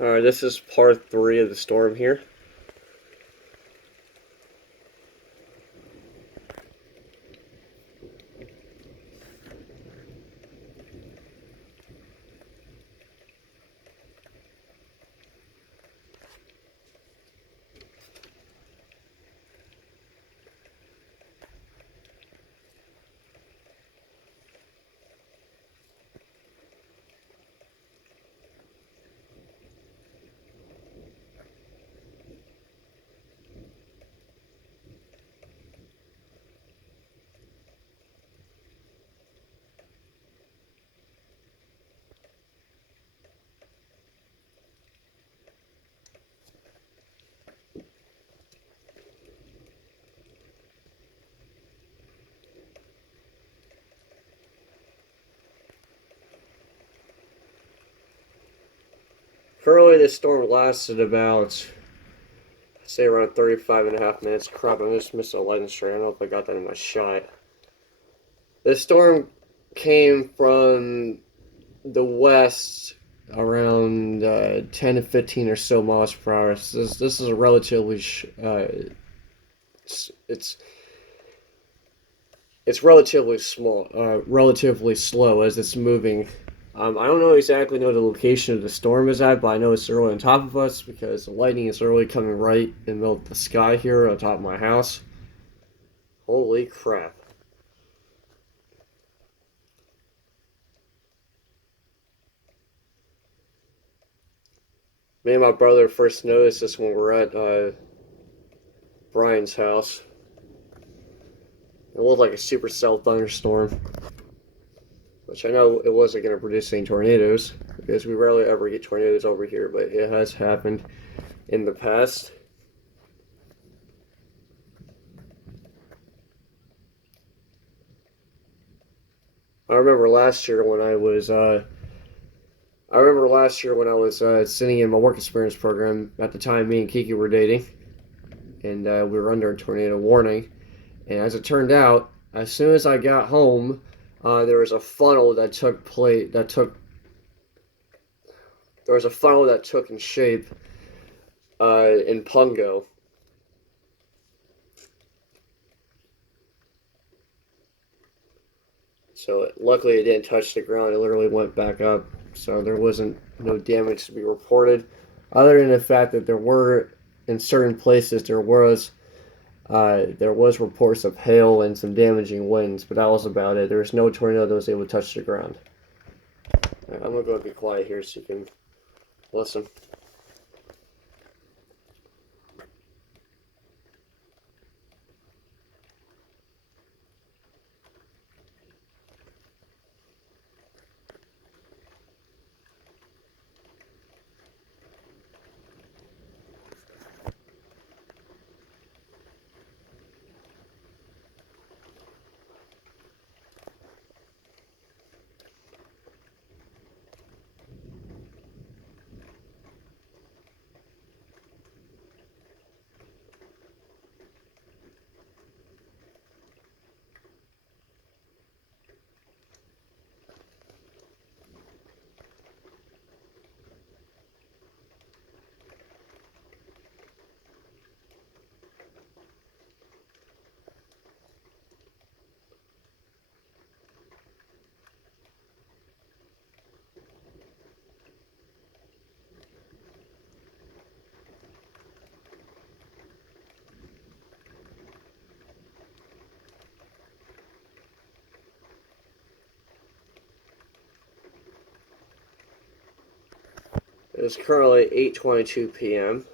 Alright, this is part 3 of the storm here. Currently, this storm lasted about, say, around 35.5 minutes. Crap, I just missed a lightning strike. I don't know if I got that in my shot. The storm came from the west around 10 to 15 or so miles per hour. This is a relatively it's it's relatively small, relatively slow as it's moving. I don't know exactly know the location of the storm is at, but I know it's early on top of us because the lightning is early coming right in the middle of the sky here on top of my house. Holy crap. Me and my brother first noticed this when we were at Brian's house. It looked like a supercell thunderstorm, which I know it wasn't going to produce any tornadoes because we rarely ever get tornadoes over here, but it has happened in the past. I remember last year when sitting in my work experience program. At the time, me and Kiki were dating, and we were under a tornado warning. And as it turned out, as soon as I got home, there was a funnel that took place. There was a funnel that took in shape in Pungo. So luckily, it didn't touch the ground. It literally went back up. So there wasn't no damage to be reported, other than the fact that there were in certain places there was reports of hail and some damaging winds, but that was about it. There was no tornado that was able to touch the ground. I'm gonna go and be quiet here so you can listen. It is currently 8:22 p.m.